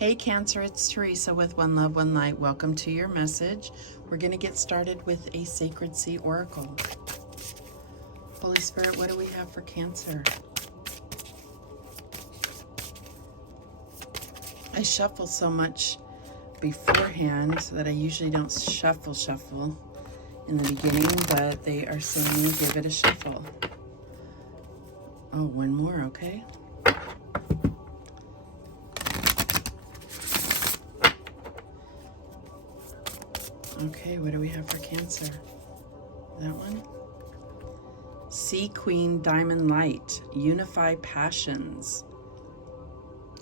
Hey Cancer, it's Teresa with One Love, One Light. Welcome to your message. We're going to get started with a Sacred Sea Oracle. Holy Spirit, what do we have for Cancer? I shuffle so much beforehand that I usually don't shuffle in the beginning, but they are saying give it a shuffle. Oh, one more, okay. Okay, what do we have for Cancer? That one? Sea Queen Diamond Light, Unify Passions.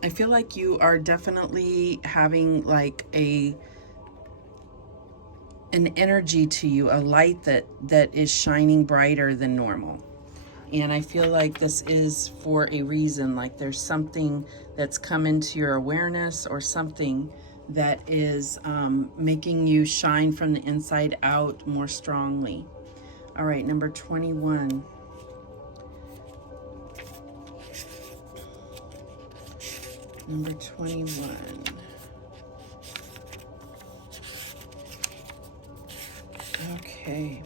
I feel like you are definitely having like an energy to you, a light that is shining brighter than normal. And I feel like this is for a reason, like there's something that's come into your awareness or something that is making you shine from the inside out more strongly. All right, number 21. Number 21. Okay.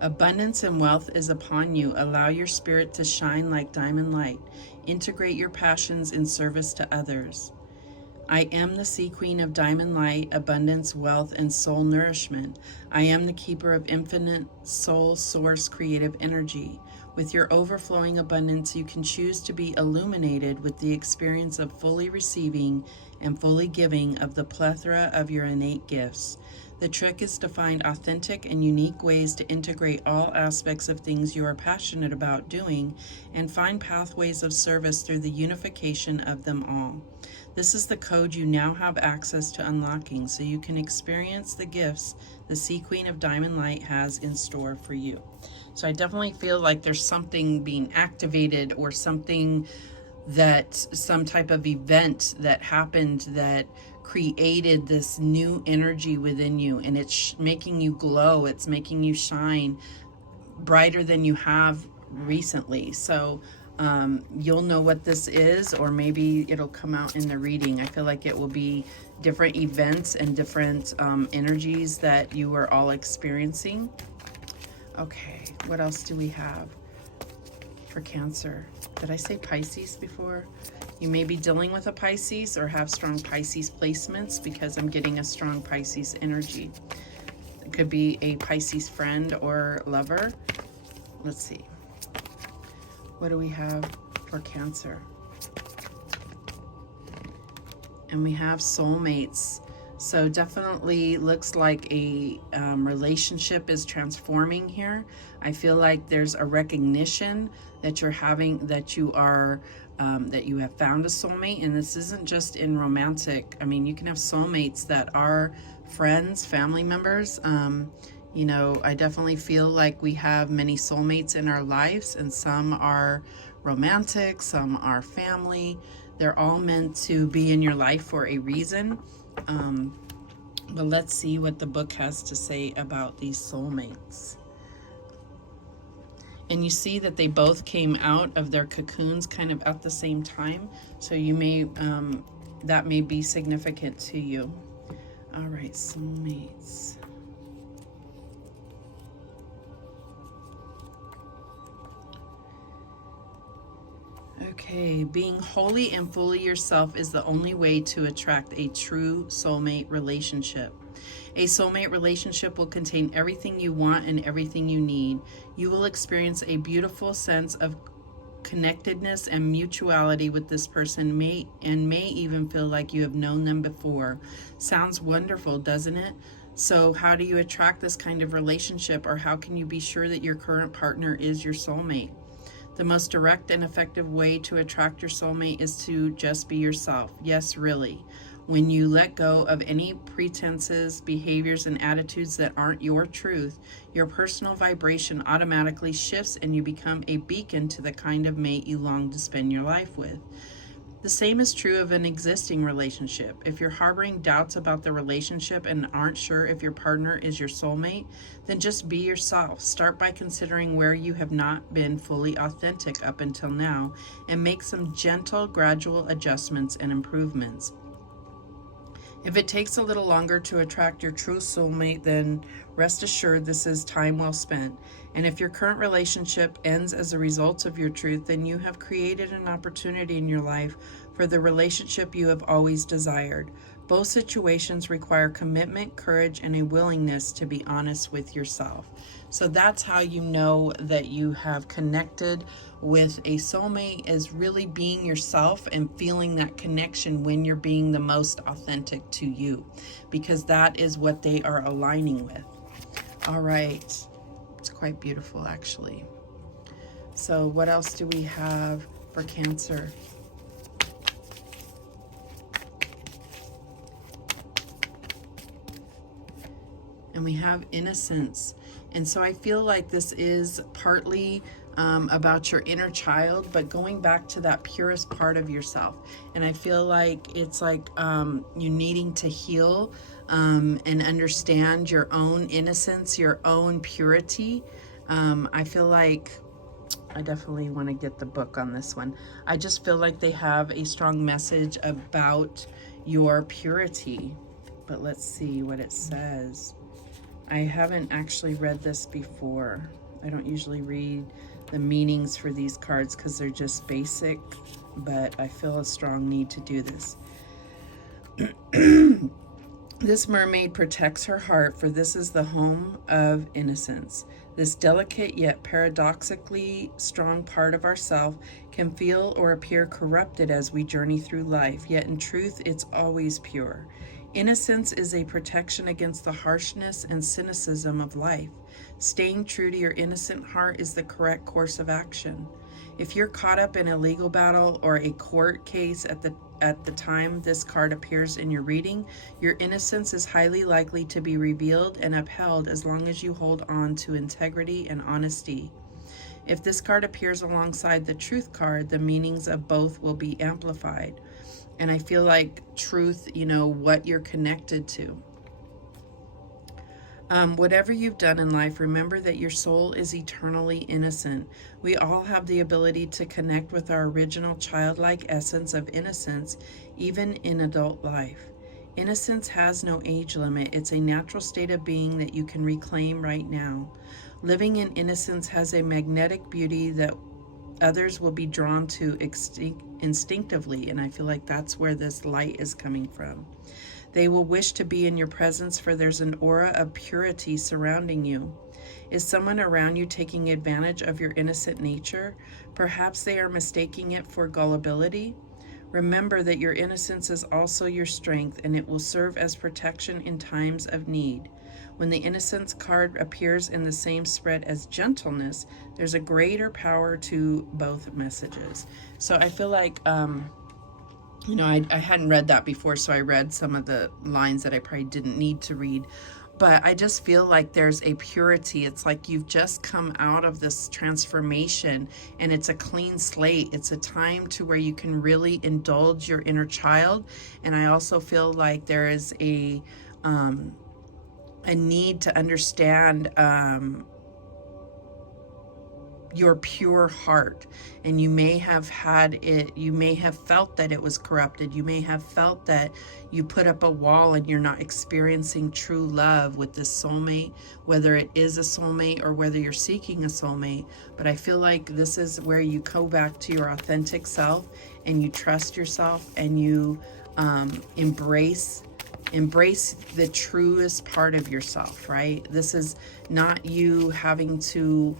Abundance and wealth is upon you. Allow your spirit to shine like diamond light. Integrate your passions in service to others. I am the Sea Queen of Diamond Light, abundance, wealth, and soul nourishment. I am the keeper of infinite soul source creative energy. With your overflowing abundance, you can choose to be illuminated with the experience of fully receiving and fully giving of the plethora of your innate gifts. The trick is to find authentic and unique ways to integrate all aspects of things you are passionate about doing and find pathways of service through the unification of them all. This is the code you now have access to unlocking so you can experience the gifts the Sea Queen of Diamond Light has in store for you. So I definitely feel like there's something being activated or something that some type of event that happened that created this new energy within you, and it's making you glow, it's making you shine brighter than you have recently. So you'll know what this is, or maybe it'll come out in the reading. I feel like it will be different events and different energies that you are all experiencing. Okay, what else do we have for Cancer? Did I say Pisces before? You may be dealing with a Pisces or have strong Pisces placements, because I'm getting a strong Pisces energy. It could be a Pisces friend or lover. Let's see. What do we have for Cancer? And we have soulmates. So definitely looks like a relationship is transforming here. I feel like there's a recognition that you're having, that you are, that you have found a soulmate. And this isn't just in romantic. I mean, you can have soulmates that are friends, family members. You know, I definitely feel like we have many soulmates in our lives, and some are romantic, some are family. They're all meant to be in your life for a reason. But let's see what the book has to say about these soulmates. And you see that they both came out of their cocoons kind of at the same time. So you may, that may be significant to you. All right, soulmates. Okay, being wholly and fully yourself is the only way to attract a true soulmate relationship. A soulmate relationship will contain everything you want and everything you need. You will experience a beautiful sense of connectedness and mutuality with this person, may even feel like you have known them before. Sounds wonderful, doesn't it? So how do you attract this kind of relationship, or how can you be sure that your current partner is your soulmate? The most direct and effective way to attract your soulmate is to just be yourself. Yes, really. When you let go of any pretenses, behaviors, and attitudes that aren't your truth, your personal vibration automatically shifts and you become a beacon to the kind of mate you long to spend your life with. The same is true of an existing relationship. If you're harboring doubts about the relationship and aren't sure if your partner is your soulmate, then just be yourself. Start by considering where you have not been fully authentic up until now and make some gentle, gradual adjustments and improvements. If it takes a little longer to attract your true soulmate, then rest assured this is time well spent. And if your current relationship ends as a result of your truth, then you have created an opportunity in your life for the relationship you have always desired. Both situations require commitment, courage, and a willingness to be honest with yourself. So that's how you know that you have connected with a soulmate, is really being yourself and feeling that connection when you're being the most authentic to you, because that is what they are aligning with. All right. It's quite beautiful, actually. So what else do we have for Cancer? And we have innocence. And so I feel like this is partly about your inner child, but going back to that purest part of yourself. And I feel like it's like you needing to heal and understand your own innocence, your own purity. I feel like I definitely want to get the book on this one. I just feel like they have a strong message about your purity. But let's see what it says. I haven't actually read this before. I don't usually read the meanings for these cards because they're just basic, but I feel a strong need to do this. This mermaid protects her heart, for this is the home of innocence. This delicate yet paradoxically strong part of ourself can feel or appear corrupted as we journey through life, yet in truth it's always pure. Innocence is a protection against the harshness and cynicism of life. Staying true to your innocent heart is the correct course of action. If you're caught up in a legal battle or a court case at the time this card appears in your reading, your innocence is highly likely to be revealed and upheld as long as you hold on to integrity and honesty. If this card appears alongside the truth card, the meanings of both will be amplified. And I feel like truth, you know, what you're connected to. Whatever you've done in life, remember that your soul is eternally innocent. We all have the ability to connect with our original childlike essence of innocence, even in adult life. Innocence has no age limit. It's a natural state of being that you can reclaim right now. Living in innocence has a magnetic beauty that others will be drawn to instinctively, and I feel like that's where this light is coming from. They will wish to be in your presence, for there's an aura of purity surrounding you. Is someone around you taking advantage of your innocent nature? Perhaps they are mistaking it for gullibility. Remember that your innocence is also your strength, and it will serve as protection in times of need. When the innocence card appears in the same spread as gentleness, there's a greater power to both messages. So I feel like, you know, I hadn't read that before, so I read some of the lines that I probably didn't need to read. But I just feel like there's a purity. It's like you've just come out of this transformation and it's a clean slate. It's a time to where you can really indulge your inner child. And I also feel like there is a need to understand your pure heart. And you may have had it, you may have felt that it was corrupted. You may have felt that you put up a wall and you're not experiencing true love with this soulmate, whether it is a soulmate or whether you're seeking a soulmate. But I feel like this is where you go back to your authentic self and you trust yourself and you embrace the truest part of yourself, right? This is not you having to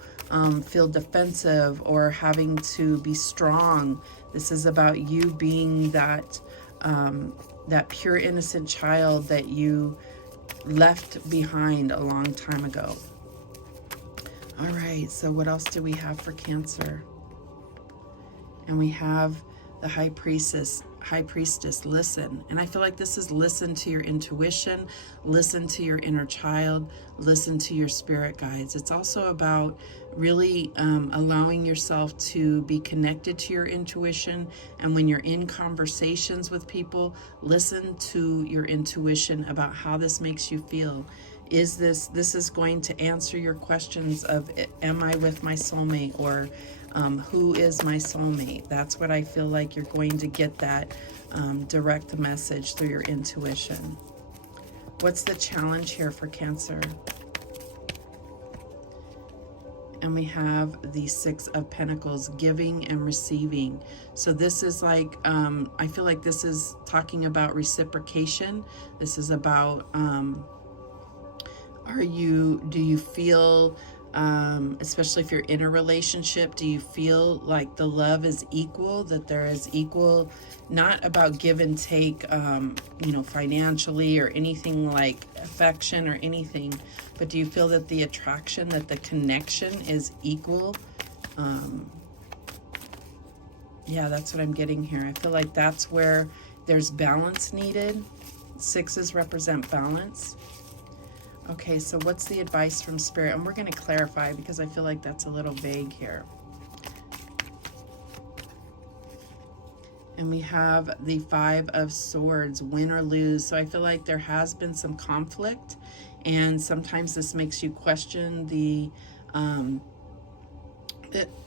feel defensive or having to be strong. This is about you being that that pure innocent child that you left behind a long time ago. All right, so what else do we have for Cancer? And we have the High Priestess, listen. And I feel like this is listen to your intuition, listen to your inner child, listen to your spirit guides. It's also about really allowing yourself to be connected to your intuition. And when you're in conversations with people, listen to your intuition about how this makes you feel. This is going to answer your questions of, am I with my soulmate? Or Who is my soulmate? That's what I feel like you're going to get that direct message through your intuition. What's the challenge here for Cancer? And we have the Six of Pentacles, giving and receiving. So this is like, I feel like this is talking about reciprocation. This is about, do you feel, especially if you're in a relationship, do you feel like the love is equal, that there is equal, not about give and take, financially or anything like affection or anything, but do you feel that the attraction, that the connection is equal? Yeah, that's what I'm getting here. I feel like that's where there's balance needed. Sixes represent balance. Okay, so what's the advice from Spirit? And we're going to clarify because I feel like that's a little vague here. And we have the Five of Swords, win or lose. So I feel like there has been some conflict, and sometimes this makes you question the,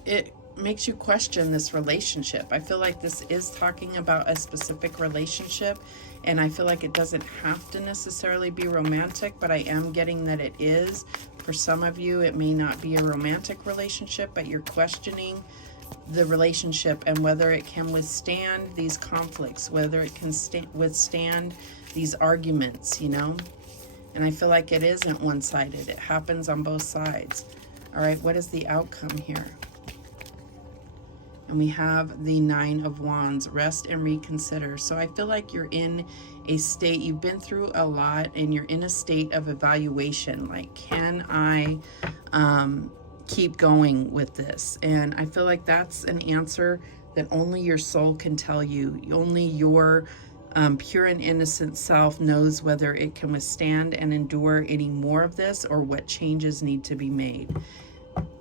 it makes you question this relationship. I feel like this is talking about a specific relationship, and I feel like it doesn't have to necessarily be romantic, but I am getting that it is. For some of you, it may not be a romantic relationship, but you're questioning the relationship and whether it can withstand these conflicts, whether it can withstand these arguments, you know? And I feel like it isn't one-sided. It happens on both sides. All right, what is the outcome here? And we have the Nine of Wands, rest and reconsider. So I feel like you're in a state, you've been through a lot, and you're in a state of evaluation. Like, can I keep going with this? And I feel like that's an answer that only your soul can tell you. Only your pure and innocent self knows whether it can withstand and endure any more of this, or what changes need to be made.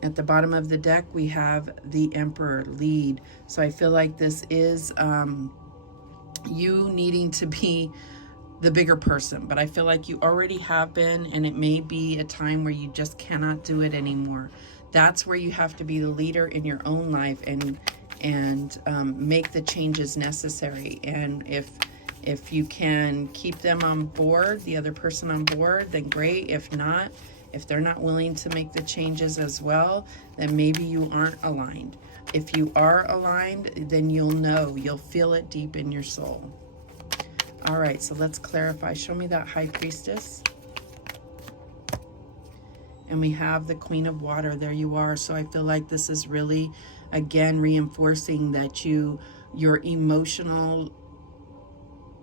At the bottom of the deck, we have the Emperor, lead. So I feel like this is you needing to be the bigger person, but I feel like you already have been, and it may be a time where you just cannot do it anymore. That's where you have to be the leader in your own life and make the changes necessary. And if you can keep them on board, the other person on board, then great. If not, if they're not willing to make the changes as well, then maybe you aren't aligned. If you are aligned, then you'll know, you'll feel it deep in your soul. All right, so let's clarify. Show me that High Priestess. And we have the Queen of Water. There you are. So I feel like this is really, again, reinforcing that your emotional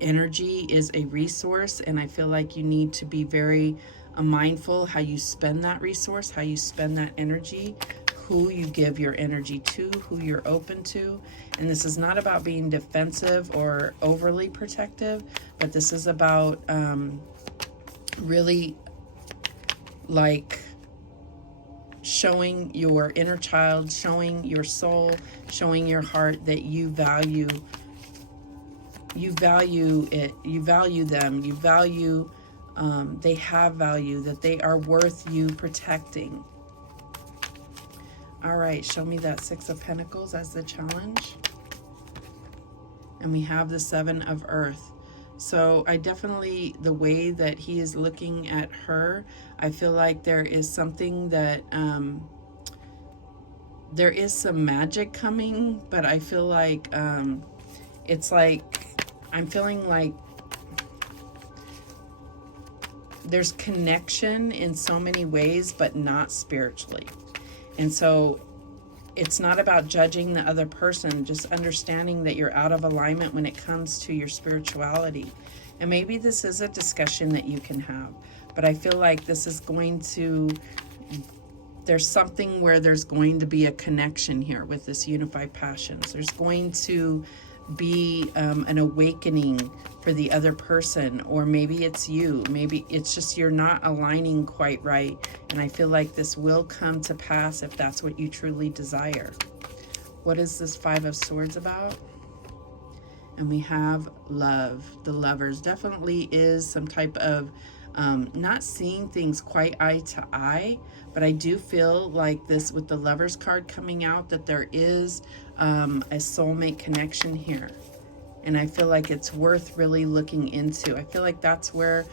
energy is a resource, and I feel like you need to be very mindful how you spend that resource, how you spend that energy, who you give your energy to, who you're open to. And this is not about being defensive or overly protective, but this is about really like showing your inner child, showing your soul, showing your heart that you value it, you value them, you value they have value, that they are worth you protecting. All right, show me that Six of Pentacles as the challenge. And we have the Seven of Earth. So I definitely, the way that he is looking at her, I feel like there is something that, there is some magic coming, but I feel like it's like, I'm feeling like there's connection in so many ways, but not spiritually. And so it's not about judging the other person, just understanding that you're out of alignment when it comes to your spirituality. And maybe this is a discussion that you can have, but I feel like this is going to, there's something where there's going to be a connection here with this unified passions. There's going to be an awakening for the other person, or maybe it's you, maybe it's just you're not aligning quite right, and I feel like this will come to pass if that's what you truly desire. What is this Five of Swords about? And we have love. The Lovers definitely is some type of not seeing things quite eye to eye, but I do feel like this with the Lovers card coming out, that there is a soulmate connection here. And I feel like it's worth really looking into. I feel like that's where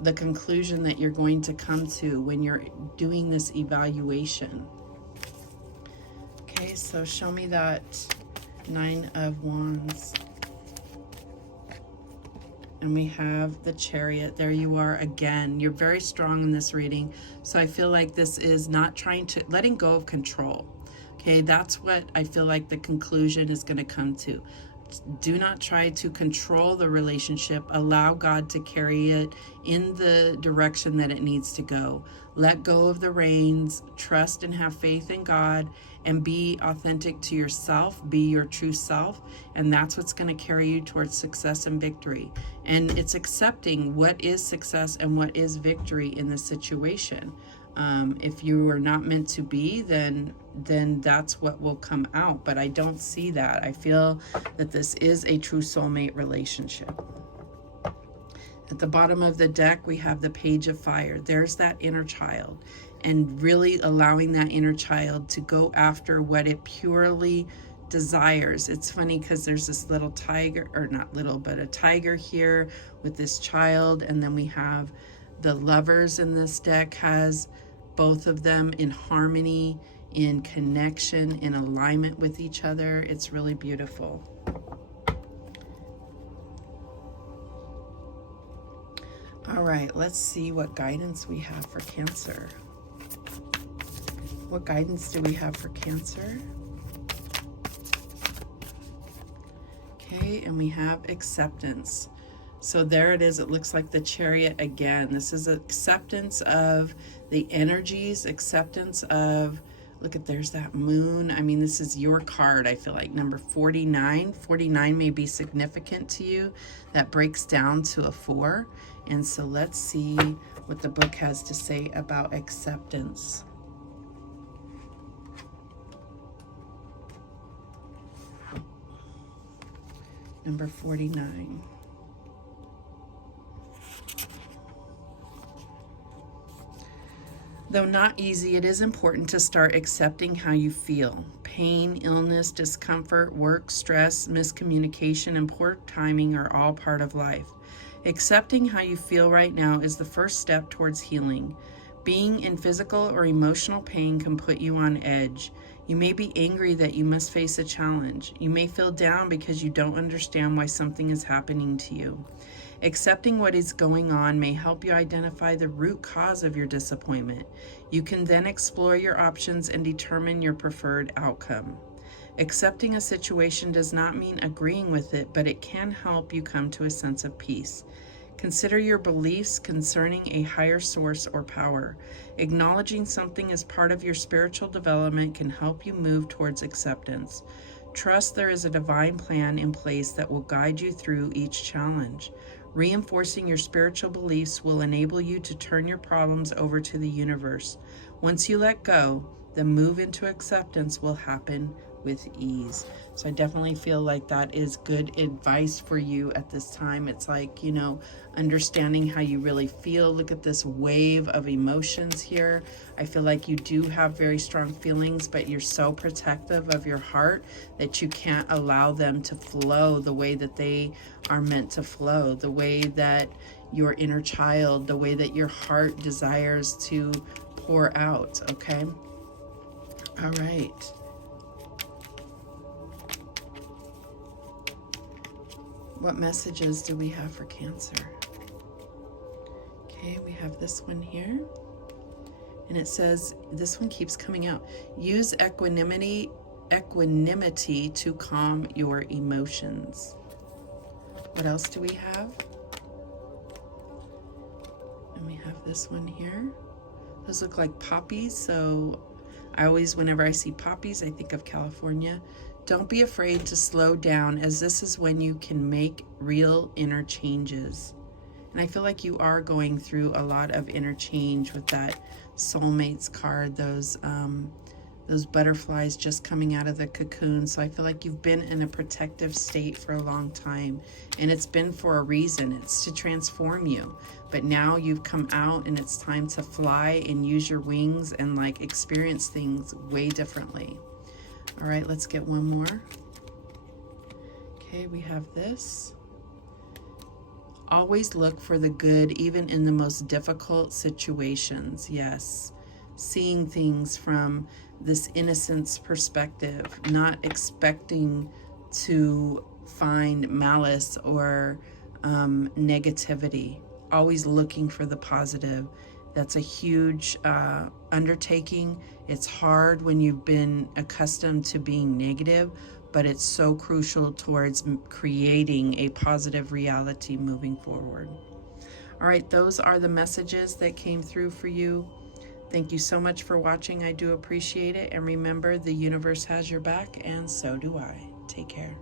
the conclusion that you're going to come to when you're doing this evaluation. Okay, so show me that Nine of Wands. And we have the Chariot. There you are again. You're very strong in this reading. So I feel like this is not trying to, letting go of control. Okay, that's what I feel like the conclusion is going to come to. Do not try to control the relationship. Allow God to carry it in the direction that it needs to go. Let go of the reins. Trust and have faith in God, and be authentic to yourself. Be your true self, and that's what's going to carry you towards success and victory. And it's accepting what is success and what is victory in this situation. If you are not meant to be, then that's what will come out. But I don't see that. I feel that this is a true soulmate relationship. At the bottom of the deck, we have the Page of Fire. There's that inner child, and really allowing that inner child to go after what it purely desires. It's funny because there's this little tiger, or not little, but a tiger here with this child. And then we have the Lovers in this deck, has both of them in harmony, in connection, in alignment with each other. It's really beautiful. All right, let's see what guidance we have for Cancer. What guidance do we have for Cancer? Okay, and we have acceptance. So there it is. It looks like the Chariot again. This is acceptance of the energies, acceptance of, look at, there's that moon. I mean, this is your card, I feel like, number 49. 49 may be significant to you. That breaks down to a 4. And so let's see what the book has to say about acceptance. Number 49. Though not easy, it is important to start accepting how you feel. Pain, illness, discomfort, work, stress, miscommunication, and poor timing are all part of life. Accepting how you feel right now is the first step towards healing. Being in physical or emotional pain can put you on edge. You may be angry that you must face a challenge. You may feel down because you don't understand why something is happening to you. Accepting what is going on may help you identify the root cause of your disappointment. You can then explore your options and determine your preferred outcome. Accepting a situation does not mean agreeing with it, but it can help you come to a sense of peace. Consider your beliefs concerning a higher source or power. Acknowledging something as part of your spiritual development can help you move towards acceptance. Trust there is a divine plan in place that will guide you through each challenge. Reinforcing your spiritual beliefs will enable you to turn your problems over to the universe. Once you let go, the move into acceptance will happen with ease. So I definitely feel like that is good advice for you at this time. It's like, you know, understanding how you really feel. Look at this wave of emotions here. I feel like you do have very strong feelings, but you're so protective of your heart that you can't allow them to flow the way that they are meant to flow, the way that your inner child, the way that your heart desires to pour out, okay? All right. What messages do we have for Cancer? Okay, we have this one here. And it says, this one keeps coming out. Use equanimity to calm your emotions. What else do we have? And we have this one here. Those look like poppies, so I always, whenever I see poppies, I think of California. Don't be afraid to slow down, as this is when you can make real inner changes. And I feel like you are going through a lot of inner change with that soulmates card, those those butterflies just coming out of the cocoon. So I feel like you've been in a protective state for a long time, and it's been for a reason. It's to transform you. But now you've come out and it's time to fly and use your wings and like experience things way differently. All right, let's get one more. Okay, we have this. Always look for the good, even in the most difficult situations. Yes. Seeing things from this innocence perspective, not expecting to find malice or negativity. Always looking for the positive. That's a huge undertaking. It's hard when you've been accustomed to being negative, but it's so crucial towards creating a positive reality moving forward. All right, those are the messages that came through for you. Thank you so much for watching. I do appreciate it. And remember, the universe has your back, and so do I. Take care.